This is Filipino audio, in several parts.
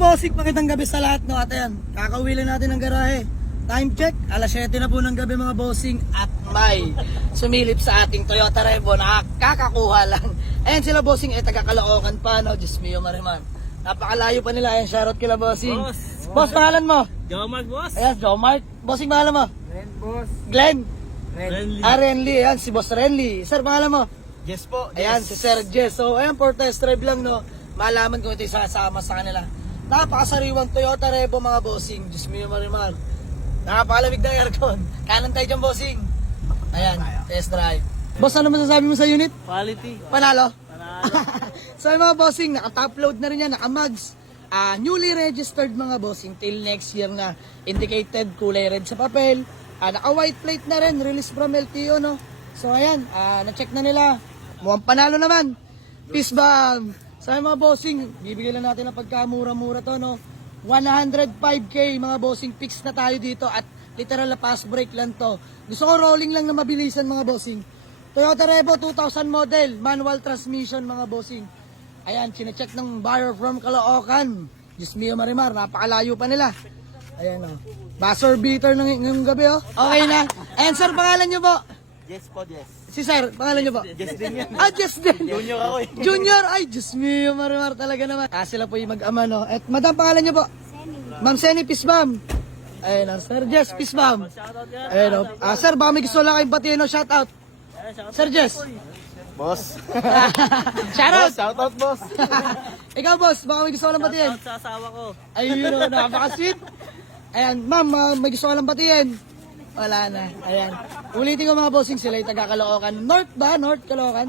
bossing, magandang gabi sa lahat, no? At ayan, kakauwi lang natin ng garahe. Time check, alas 7 na po ng gabi mga bossing. At may sumilip sa ating Toyota Revo na kakakuha lang. Ayan sila bossing, taga Caloocan pa, no? Diyos mio Marimar. Napakalayo pa nila, ayan, shoutout kila bossing. Boss, pangalan mo? Jomar, boss. Ayan, Jomar. Bossing, pangalan mo? Ren, boss. Glenn. Renly. Renly, ayan, si Boss Renly. Sir, pangalan mo? Yes po. Ayan, si Sir Jess. So, ayan, for test drive lang, no? Malaman kung ito sasama sa kanila. Napakasariwang Toyota Revo, mga bossing. Diyos mio Marimar. Napakalamig na aircon. Kanan tayo dyan, bossing. Ayan, test drive. Boss, ano masasabi mo sa unit? Quality. Panalo? Panalo. So, yung mga bossing, naka-top load na rin yan, naka-mags. Newly registered, mga bossing, till next year na. Indicated, kulay red sa papel. Naka-white plate na rin, release from LTO, no? So, ayan, na-check na nila. Mukhang panalo naman. Peace bomb. So, yung mga bossing, bibigyan lang natin ng pagkamura-mura to, no? 105k, mga bossing, fix na tayo dito at literal na fast break lang to. Gusto ko rolling lang na mabilisan, mga bossing. Toyota Revo 2000 model, manual transmission, mga bossing. Ayan, chinecheck ng buyer from Caloocan. Diyos mio Marimar, napakalayo pa nila. Ayan, oh. Buzzer beater ngayong gabi, oh. Okay na. And sir, pangalan nyo po? Yes po, yes. Si sir, pangalan nyo po? Yes din yan. Yes din. Junior ako eh. Junior, ay, Diyos mio Marimar talaga naman. Sila po yung mag-ama, no? At madam, pangalan nyo po? Ma'am Seni, peace bomb. Ayun, oh. Sir Jess, peace bomb. Shoutout yan. Ayun, oh. Sir, baka may gusto lang kayong batiin, no? Shout out. Sir Jess. Boss. Shout out. Shoutout, boss. Ikaw, boss, baka may gusto lang batiin. Shoutout sa asawa ko. Ayun, oh, napaka-sweet. Ayan, ma'am, may gusto ko lang batiin. Wala na. Ayan. Ulitin ko, mga bossing, sila yung taga Caloocan. North ba? North Caloocan?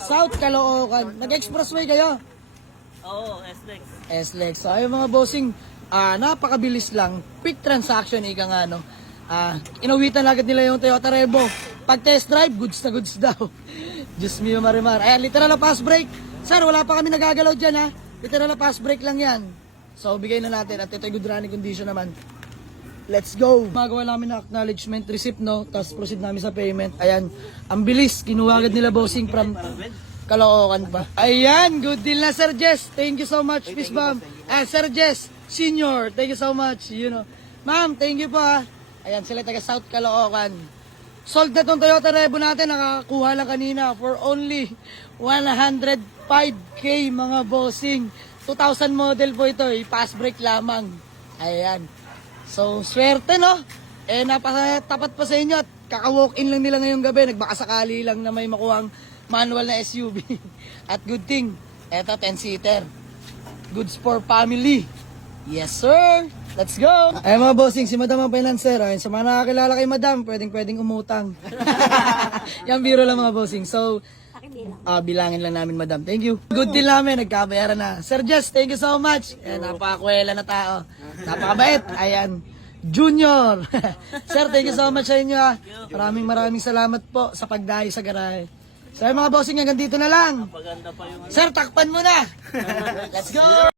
South Caloocan. Nag-expressway kayo? Oo, SLEX. SLEX. So, ayun mga bossing, napakabilis lang. Quick transaction, ika nga, no? Inawitan agad nila yung Toyota Revo. Pag test drive, goods na goods daw. Diyos mio Marimar. Ayan, literal na fast break. Sir, wala pa kami nagagalaw dyan, ha? Literal na fast break lang yan. So, bigay na natin. At ito ay good running condition naman. Let's go! Magawa namin na acknowledgement receipt, no? Tapos proceed namin sa payment. Ayan, ang bilis. Kinuha agad nila bossing from Caloocan pa. Ayan, good deal na, Sir Jess. Thank you so much, Peace Bomb. Sir Jess, Senior, thank you so much. You know. Ma'am, thank you po, ha. Ayan, sila taga South Caloocan. Sold na tong Toyota Revo natin. Nakakuha lang kanina for only 105k, mga bossing. 2000 model po ito, fast break lamang. Ayan. So, swerte, no? Napakatapat pa sa inyo at kaka-walk-in lang nila ngayong gabi. Nagbakasakali lang na may makuhang manual na SUV. At good thing, eto 10-seater. Goods for family. Yes, sir! Let's go! Ay mga bossing, si Madam ang financer. Ay, sa mga nakakilala kay Madam, pwedeng umutang. Yan, biro lang mga bossing. So, bilangin lang namin, Madam. Thank you. Good deal namin, nagkabayaran na. Sir Jess, thank you so much. Napakakwela na tao. Napakabait. Ayan, Junior. Sir, thank you so much sa inyo. Maraming salamat po sa pagdayo sa garahe. So, mga bossing, hanggang dito na lang. Sir, takpan mo na. Let's go!